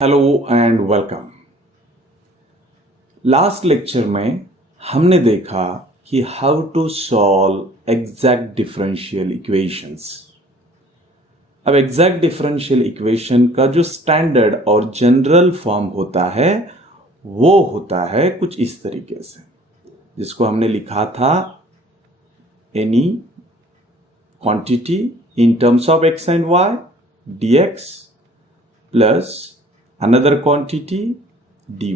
Hello and welcome. Last lecture में हमने देखा कि how to solve exact differential equations. अब एग्जैक्ट डिफरेंशियल इक्वेशन का जो स्टैंडर्ड और जनरल फॉर्म होता है वो होता है कुछ इस तरीके से, जिसको हमने लिखा था any quantity in terms of X and Y dx plus another quantity dy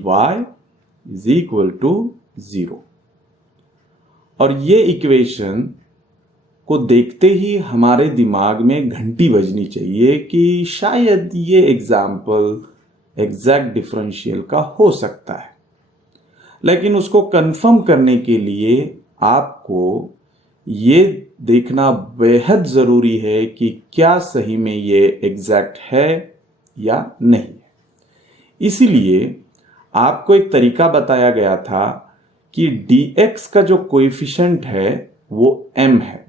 is equal to 0। और ये इक्वेशन को देखते ही हमारे दिमाग में घंटी बजनी चाहिए कि शायद ये एग्जाम्पल एग्जैक्ट डिफरेंशियल का हो सकता है, लेकिन उसको कंफर्म करने के लिए आपको ये देखना बेहद जरूरी है कि क्या सही में ये एग्जैक्ट है या नहीं। इसीलिए आपको एक तरीका बताया गया था कि dx का जो कोएफिशिएंट है वो m है,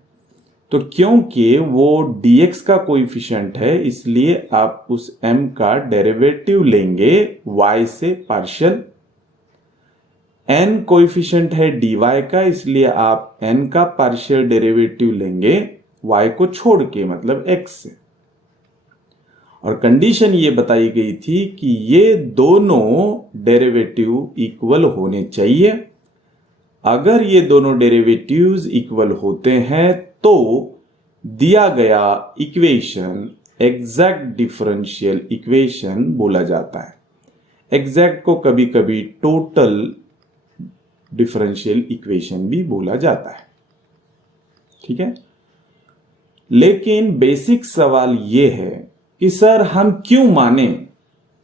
तो क्योंकि वो dx का कोएफिशिएंट है इसलिए आप उस m का डेरिवेटिव लेंगे y से पार्शियल। n कोएफिशिएंट है dy का, इसलिए आप n का पार्शियल डेरिवेटिव लेंगे y को छोड़ के, मतलब x से। और कंडीशन ये बताई गई थी कि ये दोनों डेरिवेटिव इक्वल होने चाहिए। अगर ये दोनों डेरिवेटिव्स इक्वल होते हैं तो दिया गया इक्वेशन एग्जैक्ट डिफरेंशियल इक्वेशन बोला जाता है। एग्जैक्ट को कभी कभी टोटल डिफरेंशियल इक्वेशन भी बोला जाता है, ठीक है। लेकिन बेसिक सवाल ये है कि सर हम क्यों माने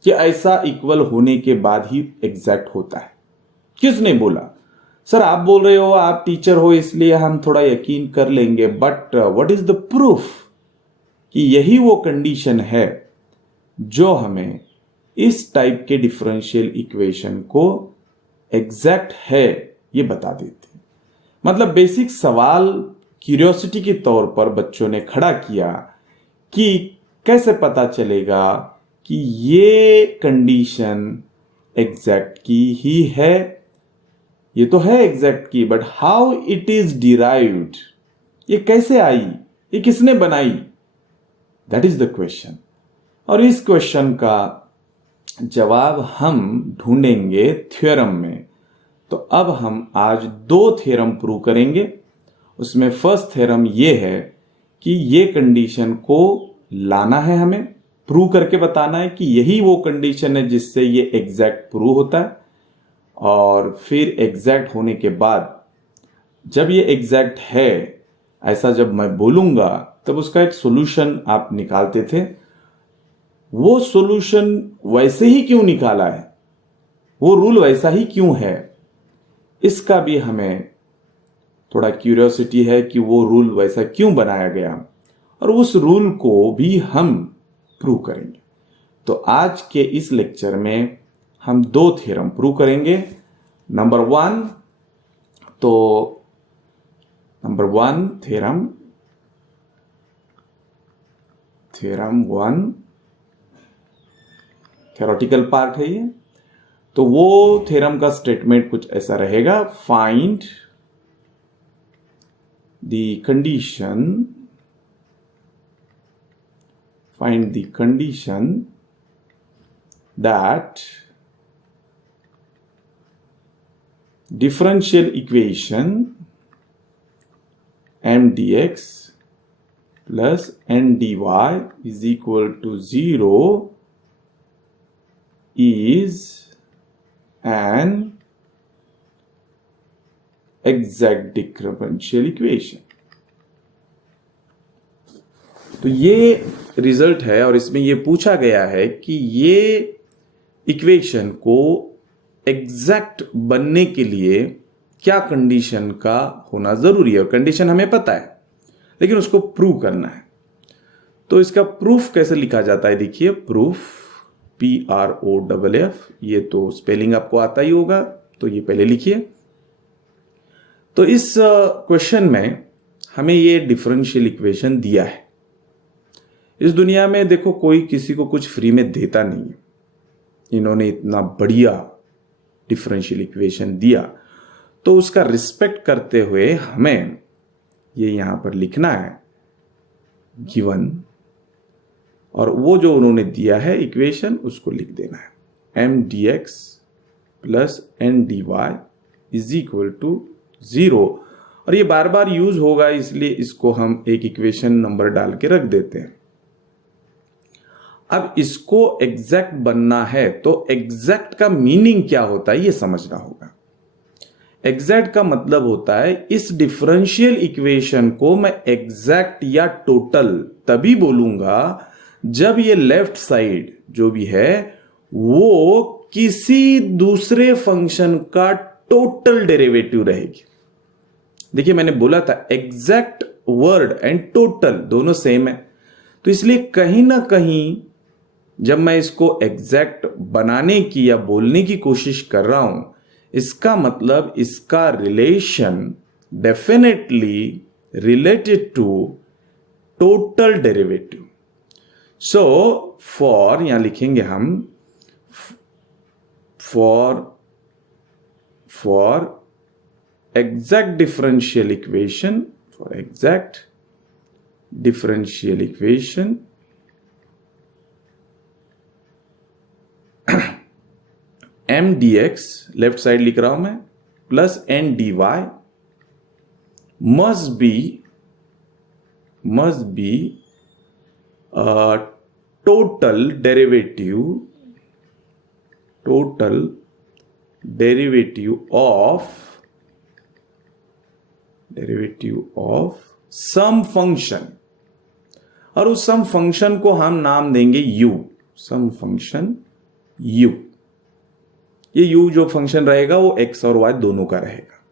कि ऐसा इक्वल होने के बाद ही एग्जैक्ट होता है? किसने बोला? सर आप बोल रहे हो, आप टीचर हो इसलिए हम थोड़ा यकीन कर लेंगे, but what is the proof कि यही वो कंडीशन है जो हमें इस टाइप के डिफरेंशियल इक्वेशन को एग्जैक्ट है ये बता देती है। मतलब बेसिक सवाल क्यूरियोसिटी के तौर पर बच्चों ने खड़ा किया कि कैसे पता चलेगा कि ये कंडीशन एग्जैक्ट की ही है। ये तो है एग्जैक्ट की, but how it is derived, ये कैसे आई, ये किसने बनाई, दैट इज द क्वेश्चन। और इस क्वेश्चन का जवाब हम ढूंढेंगे थ्योरम में। तो अब हम आज दो थ्योरम प्रूव करेंगे। उसमें फर्स्ट थ्योरम ये है कि ये कंडीशन को लाना है, हमें प्रूव करके बताना है कि यही वो कंडीशन है जिससे ये एग्जैक्ट प्रूव होता है। और फिर एग्जैक्ट होने के बाद जब ये एग्जैक्ट है ऐसा जब मैं बोलूंगा तब उसका एक सॉल्यूशन आप निकालते थे। वो सॉल्यूशन वैसे ही क्यों निकाला है, वो रूल वैसा ही क्यों है, इसका भी हमें थोड़ा क्यूरियोसिटी है कि वो रूल वैसा क्यों बनाया गया, और उस रूल को भी हम प्रूव करेंगे। तो आज के इस लेक्चर में हम दो थ्योरम प्रूव करेंगे। Number one theorem one theoretical part है ये। तो वो थ्योरम का स्टेटमेंट कुछ ऐसा रहेगा, find the condition that differential equation m dx plus n dy is equal to 0 is an exact differential equation। तो ये रिजल्ट है और इसमें ये पूछा गया है कि ये इक्वेशन को एग्जैक्ट बनने के लिए क्या कंडीशन का होना जरूरी है। और कंडीशन हमें पता है लेकिन उसको प्रूव करना है। तो इसका प्रूफ कैसे लिखा जाता है, देखिए, प्रूफ PROFF, ये तो स्पेलिंग आपको आता ही होगा, तो ये पहले लिखिए। तो इस क्वेश्चन में हमें ये डिफरेंशियल इक्वेशन दिया है। इस दुनिया में देखो कोई किसी को कुछ फ्री में देता नहीं है, इन्होंने इतना बढ़िया डिफरेंशियल इक्वेशन दिया, तो उसका रिस्पेक्ट करते हुए हमें ये यहां पर लिखना है गिवन, और वो जो उन्होंने दिया है इक्वेशन उसको लिख देना है M D x plus N D Y is equal to 0। और ये बार बार यूज होगा, इसलिए इसको हम एक इक्वेशन नंबर डाल के रख देते हैं। अब इसको एग्जैक्ट बनना है तो एग्जैक्ट का मीनिंग क्या होता है ये समझना होगा। एग्जैक्ट का मतलब होता है इस डिफरेंशियल इक्वेशन को मैं एग्जैक्ट या टोटल तभी बोलूंगा जब ये लेफ्ट साइड जो भी है वो किसी दूसरे फंक्शन का टोटल डेरिवेटिव रहेगी। देखिए मैंने बोला था एग्जैक्ट वर्ड एंड टोटल दोनों सेम है, तो इसलिए कहीं ना कहीं जब मैं इसको एग्जैक्ट बनाने की या बोलने की कोशिश कर रहा हूं, इसका मतलब इसका relation definitely related to total derivative. So for, यहां लिखेंगे हम for exact differential equation, for exact differential equation m dx left side लिख रहा हूं मैं plus n dy must be total derivative of some function, और उस सम फंक्शन को हम नाम देंगे u, सम फंक्शन u। ये u जो फंक्शन रहेगा वो x और y दोनों का रहेगा।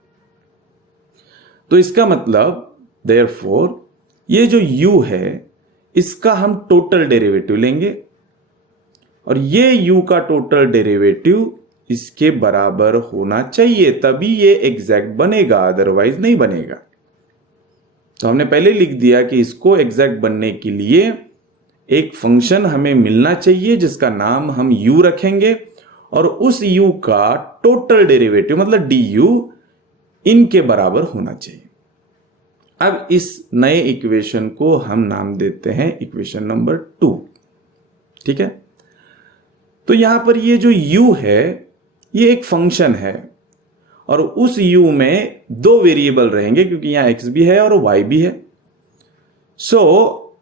तो इसका मतलब देयरफॉर ये जो u है इसका हम टोटल डेरिवेटिव लेंगे, और ये u का टोटल डेरिवेटिव इसके बराबर होना चाहिए, तभी ये एग्जैक्ट बनेगा, अदरवाइज नहीं बनेगा। तो हमने पहले लिख दिया कि इसको एग्जैक्ट बनने के लिए एक फंक्शन हमें मिलना चाहिए जिसका नाम हम u रखेंगे, और उस u का टोटल डेरिवेटिव मतलब du इनके बराबर होना चाहिए। अब इस नए इक्वेशन को हम नाम देते हैं इक्वेशन नंबर 2। ठीक है, तो यहां पर ये जो u है ये एक फंक्शन है, और उस u में दो वेरिएबल रहेंगे क्योंकि यहां x भी है और y भी है। सो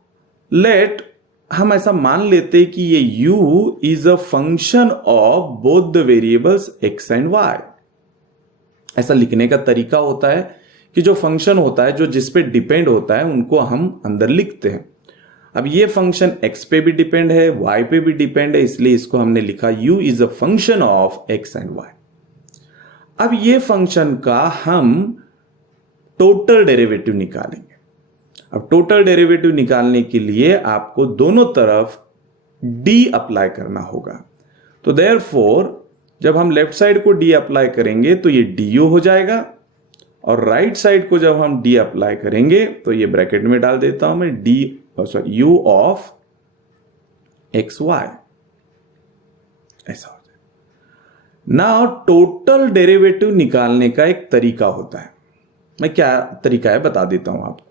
लेट हम ऐसा मान लेते कि ये u is a function of both the variables x and y। ऐसा लिखने का तरीका होता है कि जो फंक्शन होता है जो जिस पे डिपेंड होता है उनको हम अंदर लिखते हैं। अब ये फंक्शन x पे भी डिपेंड है, y पे भी डिपेंड है, इसलिए इसको हमने लिखा u is a function of x and y। अब ये फंक्शन का हम टोटल डेरिवेटिव निकालेंगे। अब टोटल डेरिवेटिव निकालने के लिए आपको दोनों तरफ d अप्लाई करना होगा। तो देयरफॉर जब हम लेफ्ट साइड को d अप्लाई करेंगे तो ये du हो जाएगा, और राइट साइड को जब हम d अप्लाई करेंगे तो ये ब्रैकेट में डाल देता हूं मैं u ऑफ एक्स वाई, ऐसा हो जाए। नाउ टोटल डेरिवेटिव निकालने का एक तरीका होता है, मैं क्या तरीका है बता देता हूं आपको।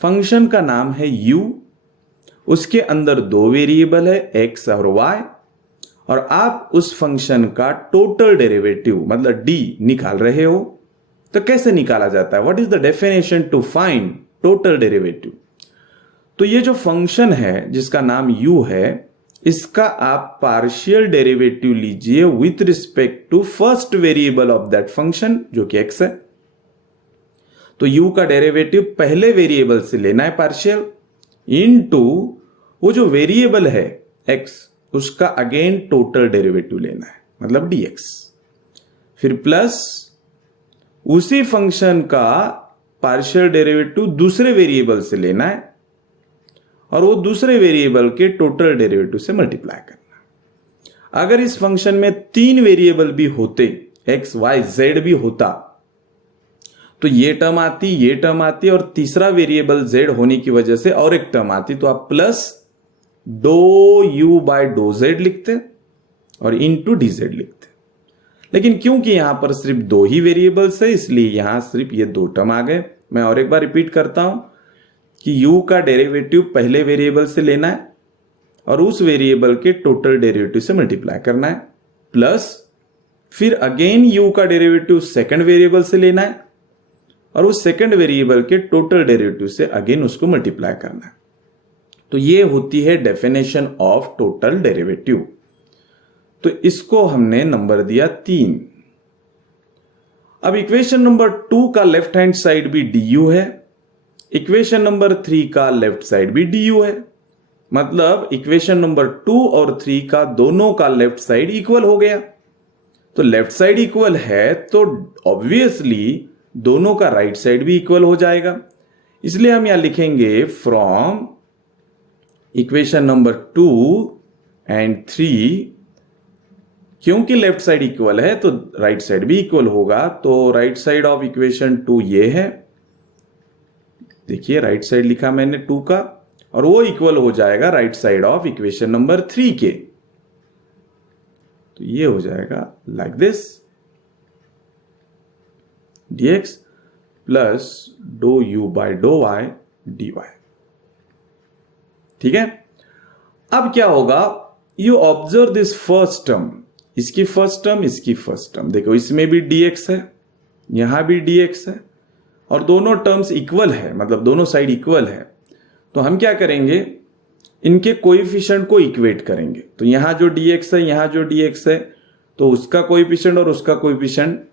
फंक्शन का नाम है u, उसके अंदर दो वेरिएबल है x और y, और आप उस फंक्शन का टोटल डेरिवेटिव मतलब d निकाल रहे हो। तो कैसे निकाला जाता है, what is the definition to find total derivative? तो ये जो फंक्शन है जिसका नाम u है, इसका आप पार्शियल डेरिवेटिव लीजिए with respect to first variable of that function जो कि x है। तो u का डेरिवेटिव पहले वेरिएबल से लेना है पार्शियल, इनटू वो जो वेरिएबल है x उसका अगेन टोटल डेरिवेटिव लेना है मतलब dx, फिर प्लस उसी फंक्शन का पार्शियल डेरिवेटिव दूसरे वेरिएबल से लेना है, और वो दूसरे वेरिएबल के टोटल डेरिवेटिव से मल्टीप्लाई करना। अगर इस फंक्शन में तीन वेरिएबल भी होते, x y z भी होता, तो ये टर्म आती, ये टर्म आती, और तीसरा वेरिएबल z होने की वजह से और एक टर्म आती, तो आप प्लस डो u बाय डो z लिखते, और इनटू dz लिखते हैं। लेकिन क्योंकि यहां पर सिर्फ दो ही वेरिएबल्स है इसलिए यहां सिर्फ ये दो टर्म आ गए। मैं और एक बार रिपीट करता हूं कि u का डेरिवेटिव पहले वेरिएबल से लेना है और उस वेरिएबल के टोटल डेरिवेटिव से मल्टीप्लाई करना है, प्लस फिर अगेन u का डेरिवेटिव सेकंड वेरिएबल से लेना है और उस सेकंड वेरिएबल के टोटल डेरिवेटिव से अगेन उसको मल्टीप्लाई करना है। तो ये होती है डेफिनेशन ऑफ टोटल डेरिवेटिव। तो इसको हमने नंबर दिया 3। अब इक्वेशन नंबर 2 का लेफ्ट हैंड साइड भी du है, इक्वेशन नंबर 3 का लेफ्ट साइड भी du है, मतलब इक्वेशन नंबर 2 और 3 का दोनों का लेफ्ट साइड इक्वल हो गया। तो लेफ्ट साइड इक्वल है तो ऑब्वियसली दोनों का राइट साइड भी इक्वल हो जाएगा। इसलिए हम यहां लिखेंगे फ्रॉम इक्वेशन नंबर 2 एंड 3, क्योंकि लेफ्ट साइड इक्वल है तो राइट साइड भी इक्वल होगा। तो राइट साइड ऑफ इक्वेशन 2 ये है, देखिए राइट साइड लिखा मैंने 2 का, और वो इक्वल हो जाएगा right side of equation number 3 के। तो ये हो जाएगा लाइक दिस, dx प्लस डो u by dough y dy। ठीक है, अब क्या होगा, you observe this first term, इसकी फर्स्ट टर्म, इसकी फर्स्ट टर्म, देखो इसमें भी dx है, यहां भी dx है और दोनों टर्म्स इक्वल है, मतलब दोनों साइड इक्वल है। तो हम क्या करेंगे, इनके कोएफिशिएंट को इक्वेट करेंगे। तो यहां जो dx है, यहां जो dx है, तो उसका कोएफिशिएंट और उसका कोएफिशिएंट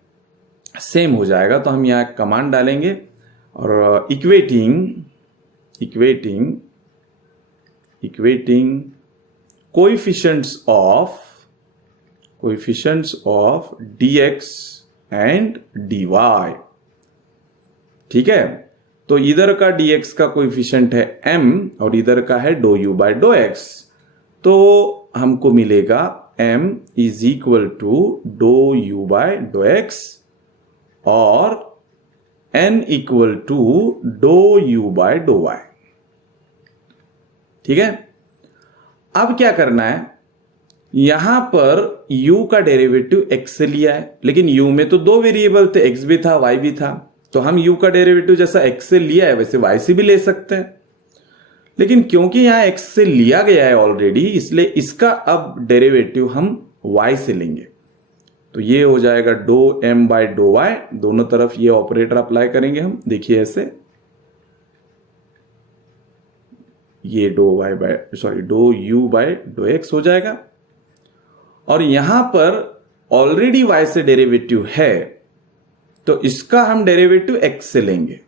सेम हो जाएगा। तो हम यहां कमांड डालेंगे और equating coefficients of dx and dy। ठीक है, तो इधर का dx का कोएफिशिएंट है m और इधर का है डो u बाय डो x। तो हमको मिलेगा m is equal to dough u by dough x और n equal to dough u by dough y। ठीक है, अब क्या करना है, यहां पर u का डेरिवेटिव x से लिया है, लेकिन u में तो दो वेरिएबल थे, x भी था y भी था। तो हम u का डेरिवेटिव जैसा x से लिया है वैसे y से भी ले सकते हैं, लेकिन क्योंकि यहां x से लिया गया है ऑलरेडी, इसलिए इसका अब डेरिवेटिव हम y से लेंगे। तो ये हो जाएगा डो m बाय डो y, दोनों तरफ ये ऑपरेटर अप्लाई करेंगे हम, देखिए ऐसे, ये डो u बाय डो x हो जाएगा। और यहां पर ऑलरेडी y से डेरिवेटिव है तो इसका हम डेरिवेटिव x से लेंगे।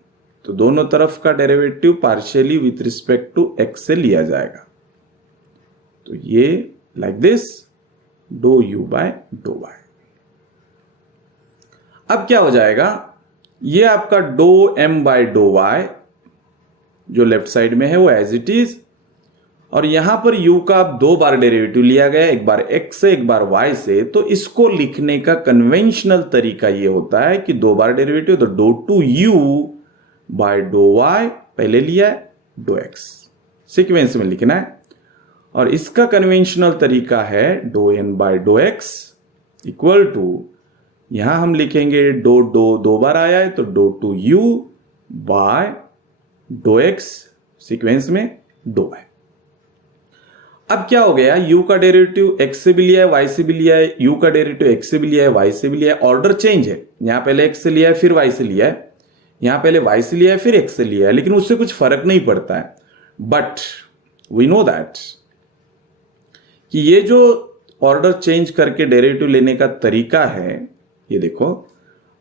तो दोनों तरफ का derivative partially with respect to x से लिया जाएगा। तो ये लाइक दिस डो u बाय डो y। अब क्या हो जाएगा, ये आपका डो m बाय डो y जो लेफ्ट साइड में है वो एज इट इज, और यहां पर u का दो बार डेरिवेटिव लिया गया, एक बार x से एक बार y से। तो इसको लिखने का कन्वेंशनल तरीका ये होता है कि दो बार डेरिवेटिव, तो डो two u by dough y पहले लिया है, डो x सीक्वेंस में लिखना है। और इसका कन्वेंशनल तरीका है डो n by dough x equal to, यहां हम लिखेंगे डो दो बार आया है तो डो two u by dough x sequence में डो y। अब क्या हो गया, u का डेरिवेटिव x से भी लिया है, y से भी लिया है, u का डेरिवेटिव x से भी लिया है, y से भी लिया है, ऑर्डर चेंज है, यहां पहले x से लिया है फिर y से लिया है, यहां पहले y से लिया है फिर x से लिया है, लेकिन उससे कुछ फर्क नहीं पड़ता है। बट वी नो दैट कि ये जो ऑर्डर चेंज करके डेरिवेटिव लेने का तरीका है, ये देखो,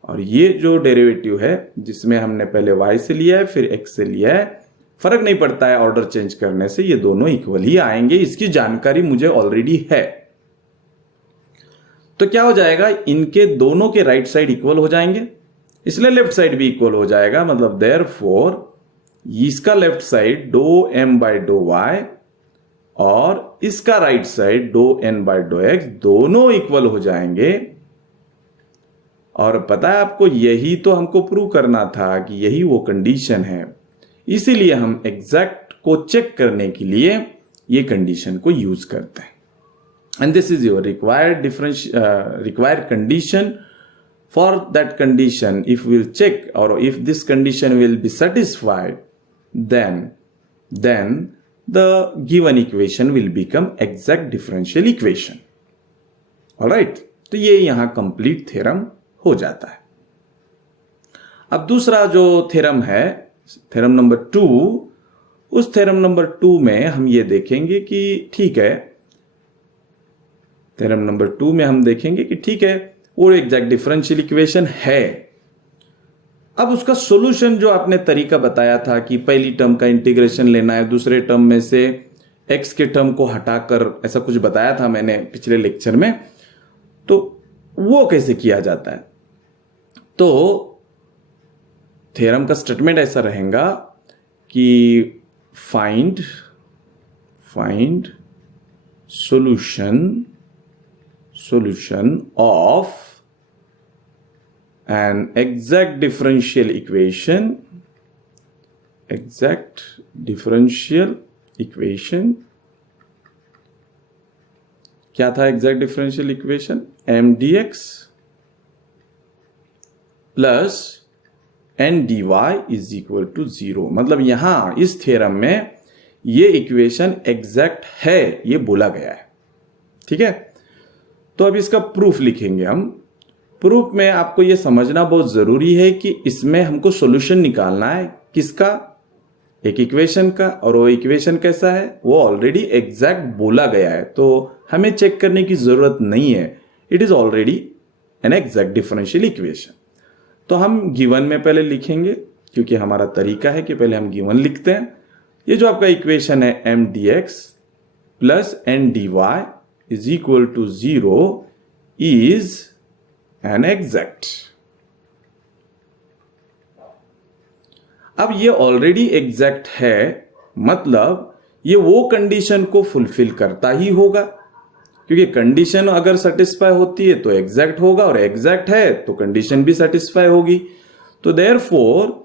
और ये जो डेरिवेटिव है जिसमें हमने पहले y से लिया है फिर x से लिया है, फर्क नहीं पड़ता है ऑर्डर चेंज करने से, ये दोनों इक्वल ही आएंगे। इसकी जानकारी मुझे ऑलरेडी है। तो क्या हो जाएगा, इनके दोनों के राइट साइड इक्वल हो जाएंगे, इसलिए लेफ्ट साइड भी इक्वल हो जाएगा। मतलब देयरफॉर इसका लेफ्ट साइड डो m बाय डो y और इसका राइट साइड डो n बाय डो x दोनों इक्वल हो जाएंगे। और पता है आपको, यही तो हमको प्रूव करना था कि यही वो कंडीशन है, इसीलिए हम एग्जैक्ट को चेक करने के लिए ये कंडीशन को यूज करते हैं। and this is your required condition. For that condition, if we'll check, or if this condition will be satisfied, then the given equation will become exact differential equation. Alright, तो ये यहां complete theorem हो जाता है. अब दूसरा जो theorem है, थ्योरम नंबर 2, उस थ्योरम नंबर 2 में हम ये देखेंगे कि ठीक है, थ्योरम नंबर 2 में हम देखेंगे कि ठीक है, वो एग्जैक्ट डिफरेंशियल इक्वेशन है. अब उसका सॉल्यूशन जो आपने तरीका बताया था कि पहली टर्म का इंटीग्रेशन लेना है, दूसरे टर्म में से x के टर्म को हटाकर, ऐसा कुछ बताया था मैंने पिछले लेक्चर में, तो वो कैसे किया जाता है. तो थ्योरम का स्टेटमेंट ऐसा रहेगा कि find solution of an exact differential equation क्या था exact differential equation? m dx plus n dy is equal to 0. मतलब यहां इस थ्योरम में ये इक्वेशन एग्जैक्ट है, ये बोला गया है. ठीक है, तो अब इसका प्रूफ लिखेंगे हम. प्रूफ में आपको ये समझना बहुत जरूरी है कि इसमें हमको सॉल्यूशन निकालना है. किसका? एक इक्वेशन का. और वो इक्वेशन कैसा है? वो ऑलरेडी एग्जैक्ट बोला गया है, तो हमें चेक करने की जरूरत नहीं है. It is already an exact differential equation. तो हम गिवन में पहले लिखेंगे, क्योंकि हमारा तरीका है कि पहले हम गिवन लिखते हैं. ये जो आपका इक्वेशन है m dx plus n dy is equal to 0 is an exact. अब ये ऑलरेडी एग्जैक्ट है, मतलब ये वो कंडीशन को फुलफिल करता ही होगा, क्योंकि कंडीशन अगर सेटिस्फाई होती है तो एग्जैक्ट होगा, और एग्जैक्ट है तो कंडीशन भी सेटिस्फाई होगी. तो देयरफॉर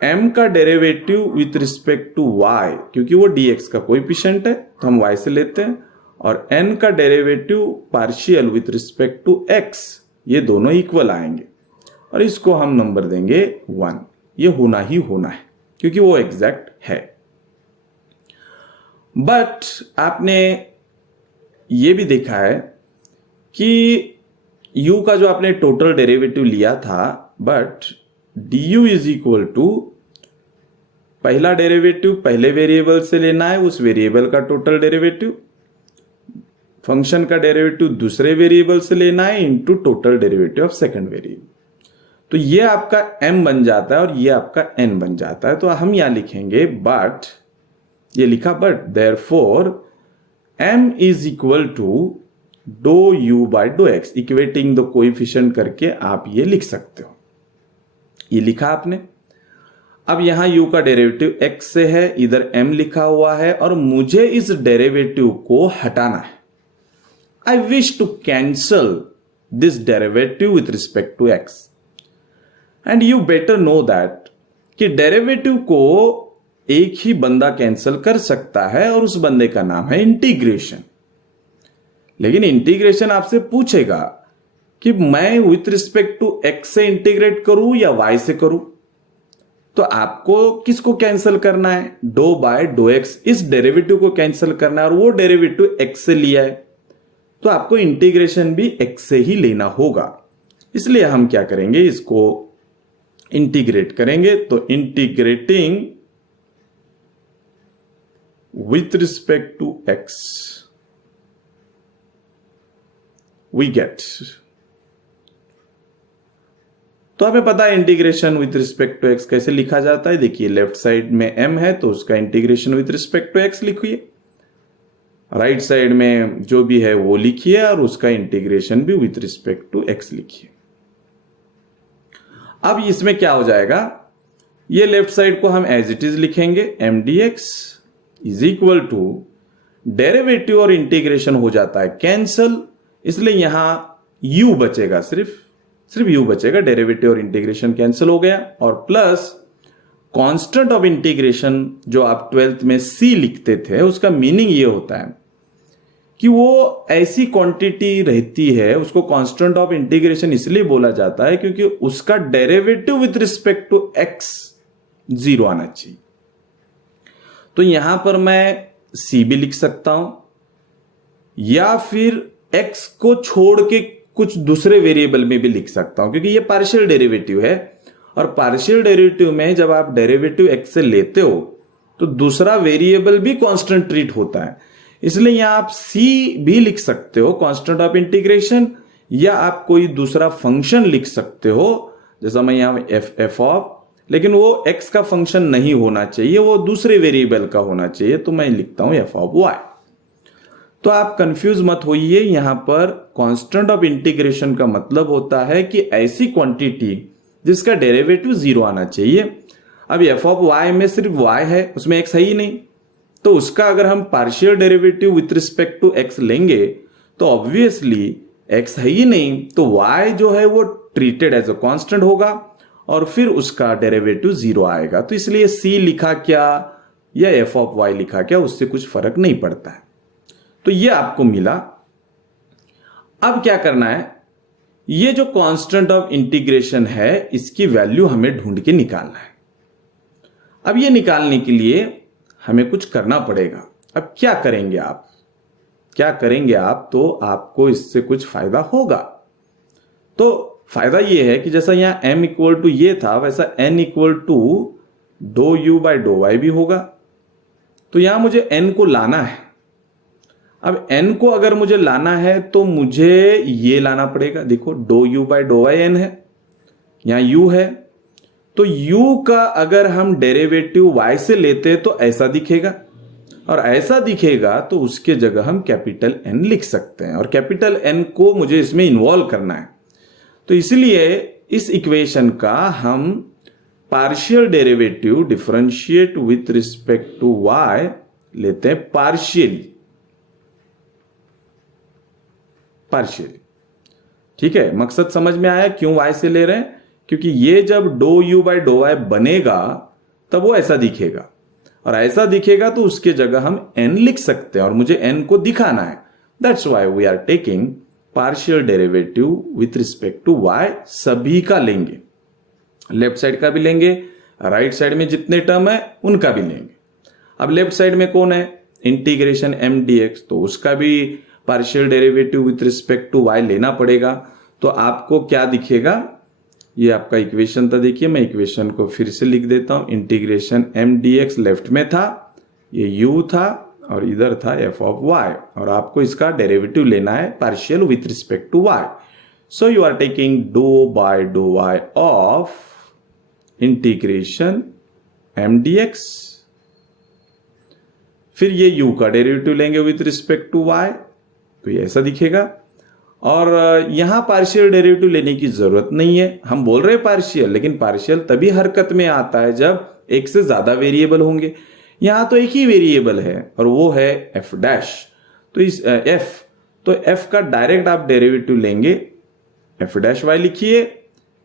m का derivative with respect to y, क्योंकि वो dx का कोएफिशिएंट है तो हम y से लेते हैं, और n का derivative partial with respect to x, ये दोनों इक्वल आएंगे, और इसको हम नंबर देंगे 1. ये होना ही होना है क्योंकि वो एग्जैक्ट है. बट आपने ये भी देखा है कि u का जो आपने टोटल डेरिवेटिव लिया था, but du is equal to पहला डेरिवेटिव पहले वेरिएबल से लेना है, उस वेरिएबल का टोटल डेरिवेटिव, फंक्शन का डेरिवेटिव दूसरे वेरिएबल से लेना है into total derivative of second variable. तो ये आपका m बन जाता है और ये आपका n बन जाता है. तो हम यहां लिखेंगे बट, ये लिखा but, therefore m is equal to dough u by dough x, equating the coefficient करके आप ये लिख सकते हो. ये लिखा आपने. अब यहां u का डेरिवेटिव x से है, इधर m लिखा हुआ है, और मुझे इस डेरिवेटिव को हटाना है. I wish to cancel this derivative with respect to x. And you better know that कि डेरिवेटिव को एक ही बंदा कैंसिल कर सकता है, और उस बंदे का नाम है इंटीग्रेशन. लेकिन इंटीग्रेशन आपसे पूछेगा कि मैं विथ रिस्पेक्ट टू x से इंटीग्रेट करूं या y से करूं. तो आपको किसको कैंसिल करना है? डो बाय डो x, इस डेरिवेटिव को कैंसिल करना है, और वो डेरिवेटिव x से लिया है, तो आपको इंटीग्रेशन भी x से ही लेना होगा. इसलिए हम क्या करेंगे, इसको इंटीग्रेट करेंगे. तो integrating with respect to x we get. तो हमें पता है integration with respect to x कैसे लिखा जाता है. देखिए लेफ्ट साइड में m है तो उसका integration with respect to x लिखिए, राइट साइड में जो भी है वो लिखिए, और उसका इंटीग्रेशन भी विथ रिस्पेक्ट टू x लिखिए. अब इसमें क्या हो जाएगा, ये लेफ्ट साइड को हम एज इट इज लिखेंगे, m dx is equal to derivative और इंटीग्रेशन हो जाता है कैंसल, इसलिए यहां u बचेगा, सिर्फ u बचेगा, डेरिवेटिव और इंटीग्रेशन कैंसिल हो गया, और प्लस कांस्टेंट ऑफ इंटीग्रेशन जो आप 12th में c लिखते थे, उसका मीनिंग ये होता है कि वो ऐसी क्वांटिटी रहती है, उसको कांस्टेंट ऑफ इंटीग्रेशन इसलिए बोला जाता है क्योंकि उसका derivative with respect to x 0 आना चाहिए। तो यहां पर मैं सी भी लिख सकता हूं, या फिर एक्स को छोड़ के कुछ दूसरे वेरिएबल में भी लिख सकता हूं, क्योंकि ये पार्शियल डेरिवेटिव है, और पार्शियल डेरिवेटिव में जब आप डेरिवेटिव एक्स से लेते हो तो दूसरा वेरिएबल भी कांस्टेंट ट्रीट होता है। इसलिए यहां आप सी भी लिख सकते हो, कांस्टेंट ऑफ इंटीग्रेशन, या आप कोई दूसरा फंक्शन लिख सकते हो, जैसा मैं यहां एफ ऑफ, लेकिन वो एक्स का फंक्शन नहीं होना चाहिए, वो दूसरे वेरिएबल का होना चाहिए, तो मैं लिखता हूं एफ ऑफ वाई। तो आप कंफ्यूज मत होइए, यहां पर कांस्टेंट ऑफ इंटीग्रेशन का मतलब होता है कि ऐसी क्वांटिटी जिसका डेरिवेटिव 0 आना चाहिए। अब एफ ऑफ वाई में सिर्फ वाई है, उसमें एक्स है ही नहीं, तो उसका अगर हम partial derivative with respect to x लेंगे तो ऑब्वियसली एक्स है ही नहीं, तो वाई जो है वो ट्रीटेड एज अ कांस्टेंट होगा और फिर उसका डेरिवेटिव 0 आएगा। तो इसलिए सी लिखा क्या या एफ ऑफ वाई लिखा क्या, उससे कुछ फर्क नहीं पड़ता है। तो ये आपको मिला। अब क्या करना है, ये जो कांस्टेंट ऑफ इंटीग्रेशन है इसकी वैल्यू हमें ढूंढ के निकालना है। अब ये निकालने के लिए हमें कुछ करना पड़ेगा। अब क्या करेंगे आप, तो आपको इससे कुछ फायदा होगा। तो फायदा ये है कि जैसा यहां m इक्वल टू ये था, वैसा n equal to do u by dough y भी होगा। तो यहां मुझे n को लाना है। अब n को अगर मुझे लाना है तो मुझे ये लाना पड़ेगा। देखो do u by dough y n है, यहां u है, तो u का अगर हम डेरिवेटिव y से लेते तो ऐसा दिखेगा, और ऐसा दिखेगा तो उसके जगह हम कैपिटल N लिख सकते हैं, और कैपिटल N को मुझे इसमें इन्वॉल्व करना है। तो इसलिए इस इक्वेशन का हम partial derivative differentiate with respect to y लेते हैं पार्शियली। ठीक है, मकसद समझ में आया क्यों y से ले रहे हैं? क्योंकि ये जब do u by dough y बनेगा तब वो ऐसा दिखेगा, और ऐसा दिखेगा तो उसके जगह हम n लिख सकते हैं, और मुझे n को दिखाना है। That's why we are taking partial derivative with respect to y। सभी का लेंगे, लेफ्ट साइड का भी लेंगे, राइट साइड में जितने टर्म है उनका भी लेंगे। अब लेफ्ट साइड में कौन है, इंटीग्रेशन m dx, तो उसका भी partial derivative with respect to y लेना पड़ेगा। तो आपको क्या दिखेगा, ये आपका इक्वेशन था, देखिए मैं इक्वेशन को फिर से लिख देता हूं। इंटीग्रेशन m dx लेफ्ट में था, ये u था, और इधर था f ऑफ y, और आपको इसका डेरिवेटिव लेना है partial with respect to y। So you are taking do by dough y of integration m dx, फिर ये u का डेरिवेटिव लेंगे विथ रिस्पेक्ट टू y, तो ये ऐसा दिखेगा। और यहां पार्शियल डेरिवेटिव लेने की जरूरत नहीं है, हम बोल रहे हैं पार्शियल, लेकिन पार्शियल तभी हरकत में आता है जब एक से ज्यादा वेरिएबल होंगे। यहां तो एक ही वेरिएबल है और वो है एफ डैश। तो इस एफ का डायरेक्ट आप डेरिवेटिव लेंगे, एफ डैश वाई लिखिए,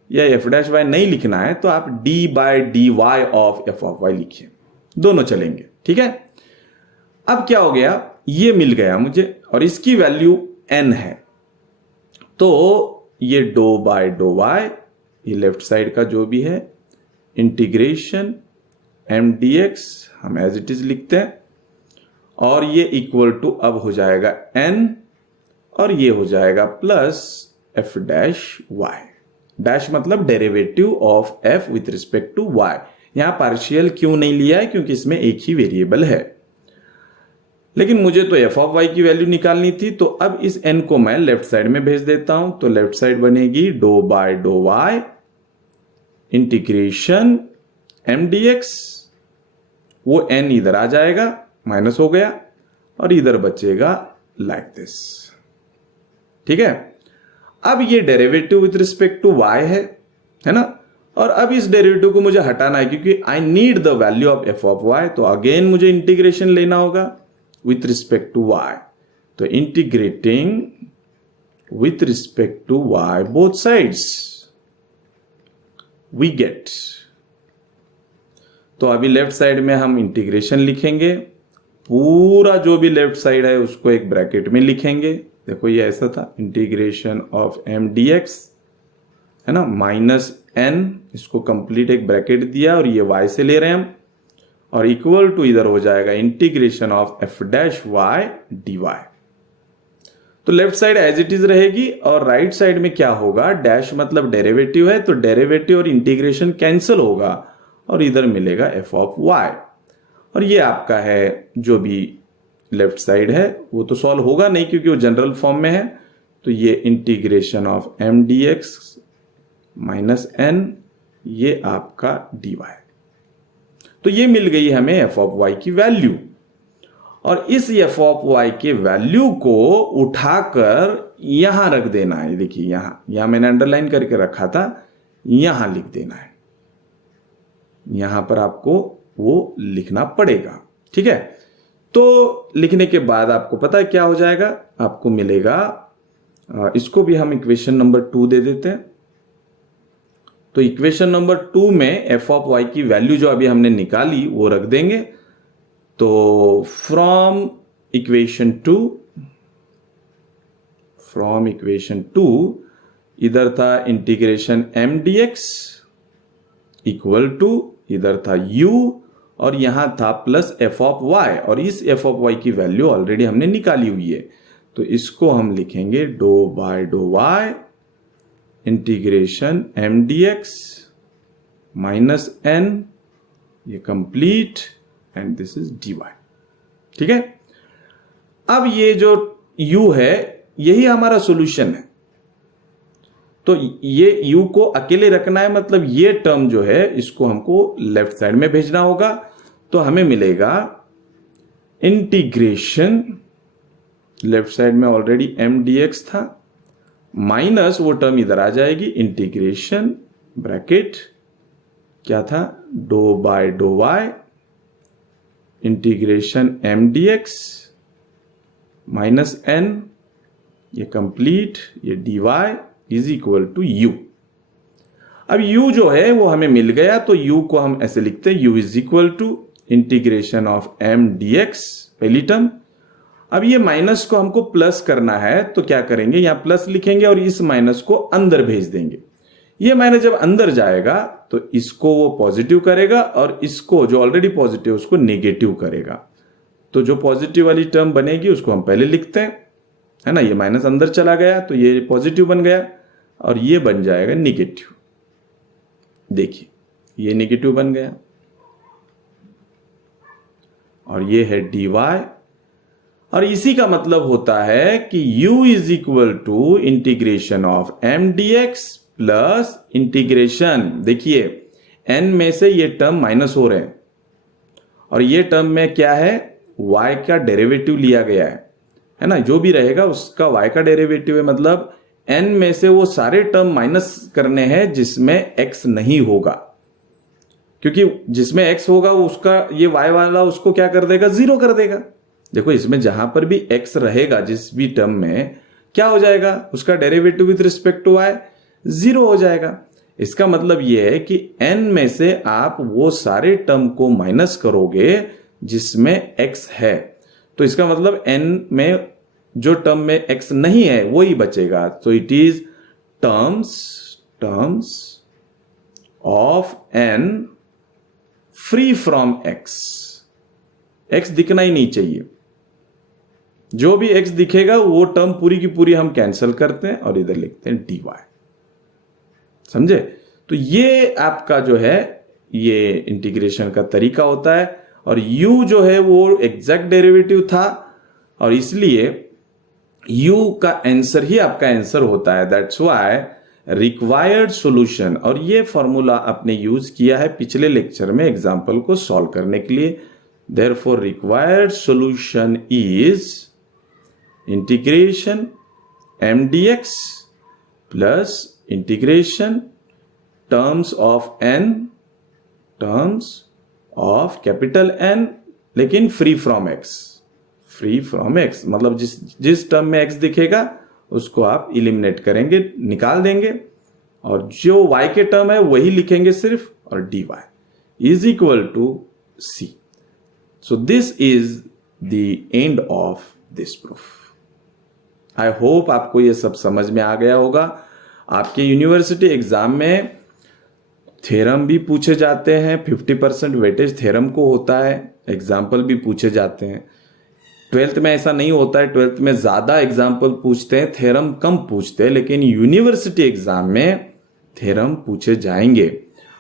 या एफ डैश वाई नहीं लिखना है तो आप d by d y of f of y लिखिए, दोनों चलेंगे। ठीक है, अब क्या हो गया, ये मिल गया मुझे, और इसकी वैल्यू n है, तो ये डो बाय डो वाई, ये लेफ्ट साइड का जो भी है, इंटीग्रेशन m dx हम एज इट इज लिखते हैं, और ये इक्वल टू अब हो जाएगा n, और ये हो जाएगा plus f dash y। Dash मतलब derivative of f with respect to y। यहां पार्शियल क्यों नहीं लिया है, क्योंकि इसमें एक ही वेरिएबल है, लेकिन मुझे तो एफ ऑफ वाई की वैल्यू निकालनी थी। तो अब इस n को मैं लेफ्ट साइड में भेज देता हूं, तो लेफ्ट साइड बनेगी do by dough Y integration m dx, वो n इधर आ जाएगा, माइनस हो गया, और इधर बचेगा लाइक दिस। ठीक है, अब ये derivative with respect to y है ना, और अब इस डेरिवेटिव को मुझे हटाना है क्योंकि I need the value of f of y. तो अगेन मुझे इंटीग्रेशन लेना होगा विथ रिस्पेक्ट टू y, तो integrating with respect to y both sides we get. तो अभी लेफ्ट साइड में हम इंटीग्रेशन लिखेंगे, पूरा जो भी लेफ्ट साइड है उसको एक ब्रैकेट में लिखेंगे। देखो ये ऐसा था, integration of m D x है ना, माइनस एन, इसको कंप्लीट एक ब्रैकेट दिया और ये y से ले रहे हैं हम, और इक्वल टू इधर हो जाएगा integration of F dash Y D Y. तो left side as it is रहेगी और राइट साइड में क्या होगा, डैश मतलब डेरिवेटिव है, तो डेरिवेटिव और इंटीग्रेशन कैंसिल होगा और इधर मिलेगा एफ ऑफ वाई। और ये आपका है जो भी लेफ्ट साइड है, वो तो सॉल्व होगा नहीं क्योंकि वो जनरल फॉर्म में है, तो ये integration of m D x minus N, ये आपका डी वाई। तो ये मिल गई हमें एफ ऑफ वाई की वैल्यू, और इस एफ ऑफ वाई के वैल्यू को उठाकर यहां रख देना है। देखिए यहां मैंने अंडरलाइन करके रखा था, यहां लिख देना है, यहां पर आपको वो लिखना पड़ेगा। ठीक है, तो लिखने के बाद आपको पता है क्या हो जाएगा, आपको मिलेगा, इसको भी हम इक्वेशन नंबर 2 दे देते हैं। तो इक्वेशन नंबर 2 में एफ ऑफ वाई की वैल्यू जो अभी हमने निकाली वो रख देंगे। तो फ्रॉम इक्वेशन 2 इधर था integration M D x equal to, इधर था u और यहां था प्लस एफ ऑफ वाई, और इस एफ ऑफ वाई की वैल्यू ऑलरेडी हमने निकाली हुई है, तो इसको हम लिखेंगे डो by dough Y integration M D x minus N, ये complete, and this is D Y. ठीक है, अब ये जो u है यही हमारा सॉल्यूशन है, तो ये u को अकेले रखना है, मतलब ये टर्म जो है इसको हमको लेफ्ट साइड में भेजना होगा। तो हमें मिलेगा इंटीग्रेशन, लेफ्ट साइड में ऑलरेडी एम डी एक्स था, माइनस वो टर्म इधर आ जाएगी, इंटीग्रेशन ब्रैकेट क्या था, do by dough Y integration M D x minus N, ये कंप्लीट, ये d Y is equal to u. अब u जो है वो हमें मिल गया, तो u को हम ऐसे लिखते हैं, u is equal to integration of m D x, पहली टर्म। अब ये माइनस को हमको प्लस करना है, तो क्या करेंगे, यहां प्लस लिखेंगे और इस माइनस को अंदर भेज देंगे। ये माइनस जब अंदर जाएगा तो इसको वो पॉजिटिव करेगा और इसको जो ऑलरेडी पॉजिटिव उसको नेगेटिव करेगा। तो जो पॉजिटिव वाली टर्म बनेगी उसको हम पहले लिखते हैं, है ना, ये माइनस अंदर चला गया तो ये पॉजिटिव बन गया और ये बन जाएगा निगेटिव। देखिए ये निगेटिव बन गया और ये है डी वाई, और इसी का मतलब होता है कि u is equal to integration of m D x plus integration, देखिए n में से ये टर्म माइनस हो रहे हैं और ये टर्म में क्या है, y का डेरिवेटिव लिया गया है ना, जो भी रहेगा उसका y का डेरिवेटिव है, मतलब n में से वो सारे टर्म माइनस करने हैं जिसमें x नहीं होगा, क्योंकि जिसमें x होगा उसका ये y वाला उसको क्या कर देगा, जीरो कर देगा। देखो इसमें जहां पर भी x रहेगा जिस भी टर्म में, क्या हो जाएगा, उसका derivative with respect to y zero हो जाएगा। इसका मतलब यह है कि n में से आप वो सारे टर्म को माइनस करोगे जिसमें x है, तो इसका मतलब n में जो टर्म में x नहीं है वो ही बचेगा। तो it is terms of n free from x दिखना ही नहीं चाहिए, जो भी x दिखेगा वो टर्म पूरी की पूरी हम कैंसिल करते हैं और इधर लिखते हैं dy। समझे? तो ये आपका जो है ये इंटीग्रेशन का तरीका होता है, और u जो है वो एग्जैक्ट डेरिवेटिव था और इसलिए u का आंसर ही आपका आंसर होता है। दैट्स व्हाई रिक्वायर्ड सॉल्यूशन, और ये फॉर्मूला आपने यूज किया है पिछले लेक्चर में एग्जांपल को सॉल्व करने के लिए। Therefore required solution is integration M D x plus integration terms of n, terms of capital N, लेकिन फ्री फ्रॉम x, मतलब जिस टर्म में x दिखेगा उसको आप इलिमिनेट करेंगे, निकाल देंगे, और जो y के टर्म है वही लिखेंगे सिर्फ, और dy is equal to c। So this is the end of this proof. I hope आपको ये सब समझ में आ गया होगा। आपके यूनिवर्सिटी एग्जाम में थ्योरम भी पूछे जाते हैं, 50% वेटेज थ्योरम को होता है, एग्जाम्पल भी पूछे जाते हैं। 12th में ऐसा नहीं होता है, 12th में ज़्यादा एग्जाम्पल पूछते हैं, थ्योरम कम पूछते हैं, लेकिन यूनिवर्सिटी एग्जाम में थ्योरम पूछे जाएंगे।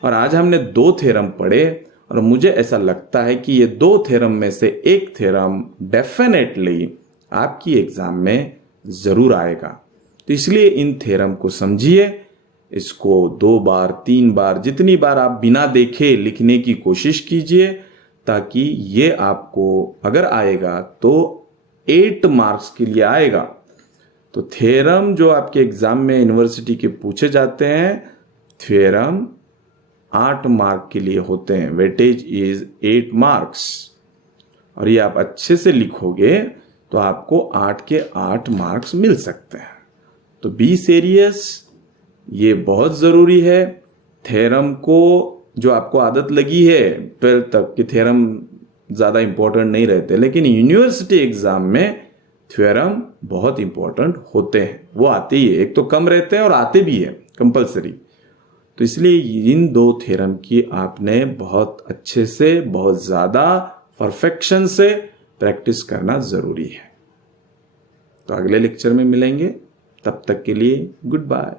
और आज हमने 2 थ्योरम पढ़े और मुझे ऐसा लगता है कि ये 2 थ्योरम में से एक थ्योरम डेफिनेटली आपकी एग्जाम में ज़रूर आएगा। तो इसलिए इन थ्योरम को समझिए, इसको 2 बार 3 बार जितनी बार आप बिना देखे लिखने की कोशिश कीजिए, ताकि ये आपको अगर आएगा तो 8 मार्क्स के लिए आएगा। तो थ्योरम जो आपके एग्जाम में यूनिवर्सिटी के पूछे जाते हैं, थ्योरम 8 मार्क के लिए होते हैं, वेटेज इज 8 मार्क्स। और ये आप अच्छे से लिखोगे तो आपको 8 के 8 मार्क्स मिल सकते हैं। तो बी सीरियस, ये बहुत ज़रूरी है। थ्योरम को जो आपको आदत लगी है 12th तक कि थ्योरम ज़्यादा इंपॉर्टेंट नहीं रहते, लेकिन यूनिवर्सिटी एग्जाम में थ्योरम बहुत इंपॉर्टेंट होते हैं। वो आते ही है, एक तो कम रहते हैं और आते भी है कंपलसरी। तो इसलिए इन 2 थ्योरम की आपने बहुत अच्छे से, बहुत ज़्यादा परफेक्शन से प्रैक्टिस करना ज़रूरी है। तो अगले लेक्चर में मिलेंगे, तब तक के लिए गुड बाय।